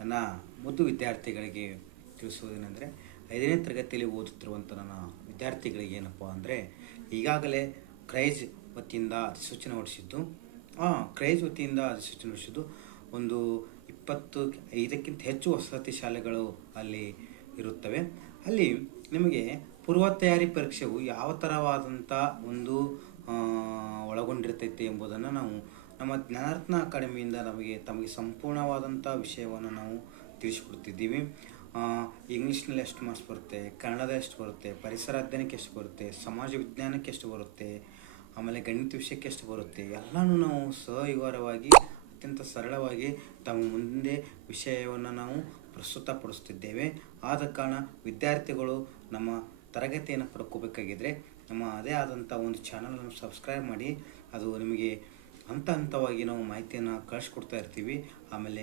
ನನ್ನ ಮುದ್ದು ವಿದ್ಯಾರ್ಥಿಗಳಿಗೆ ತಿಳಿಸುವುದೇನೆಂದರೆ 5ನೇ ತರಗತಿಯಲ್ಲಿ ಓದುತ್ತಿರುವಂಥ ನನ್ನ ವಿದ್ಯಾರ್ಥಿಗಳಿಗೆ ಏನಪ್ಪ ಅಂದರೆ ಈಗಾಗಲೇ ಕ್ರೈಜ್ ವತಿಯಿಂದ ಅಧಿಸೂಚನೆ ಹೊರಡಿಸಿದ್ದು ಒಂದು 25ಕ್ಕಿಂತ ಹೆಚ್ಚು ವಸತಿ ಶಾಲೆಗಳು ಅಲ್ಲಿ ಇರುತ್ತವೆ. ಅಲ್ಲಿ ನಿಮಗೆ ಪೂರ್ವ ತಯಾರಿ ಪರೀಕ್ಷೆಯು ಯಾವ ಥರವಾದಂಥ ಒಂದು ಒಳಗೊಂಡಿರ್ತೈತೆ ಎಂಬುದನ್ನು ನಾವು ನಮ್ಮ ಜ್ಞಾನರತ್ನ ಅಕಾಡೆಮಿಯಿಂದ ತಮಗೆ ಸಂಪೂರ್ಣವಾದಂಥ ವಿಷಯವನ್ನು ನಾವು ತಿಳಿಸಿಕೊಡ್ತಿದ್ದೀವಿ. ಇಂಗ್ಲೀಷ್ನಲ್ಲಿ ಎಷ್ಟು ಮಾರ್ಕ್ಸ್ ಬರುತ್ತೆ, ಕನ್ನಡದ ಎಷ್ಟು ಬರುತ್ತೆ, ಪರಿಸರ ಅಧ್ಯಯನಕ್ಕೆ ಎಷ್ಟು ಬರುತ್ತೆ, ಸಮಾಜ ವಿಜ್ಞಾನಕ್ಕೆ ಎಷ್ಟು ಬರುತ್ತೆ, ಆಮೇಲೆ ಗಣಿತ ವಿಷಯಕ್ಕೆ ಎಷ್ಟು ಬರುತ್ತೆ, ಎಲ್ಲನೂ ನಾವು ಸವಿವರವಾಗಿ ಅತ್ಯಂತ ಸರಳವಾಗಿ ತಮ್ಮ ಮುಂದೆ ವಿಷಯವನ್ನು ನಾವು ಪ್ರಸ್ತುತಪಡಿಸುತ್ತಿದ್ದೇವೆ. ಆದ ಕಾರಣ ವಿದ್ಯಾರ್ಥಿಗಳು ನಮ್ಮ ತರಗತಿಯನ್ನು ಪಡ್ಕೋಬೇಕಾಗಿದ್ದರೆ ನಮ್ಮ ಅದೇ ಆದಂಥ ಒಂದು ಚಾನಲನ್ನು ಸಬ್ಸ್ಕ್ರೈಬ್ ಮಾಡಿ. ಅದು ನಿಮಗೆ ಹಂತವಾಗಿ ನಾವು ಮಾಹಿತಿಯನ್ನು ಕಳಿಸ್ಕೊಡ್ತಾ ಇರ್ತೀವಿ. ಆಮೇಲೆ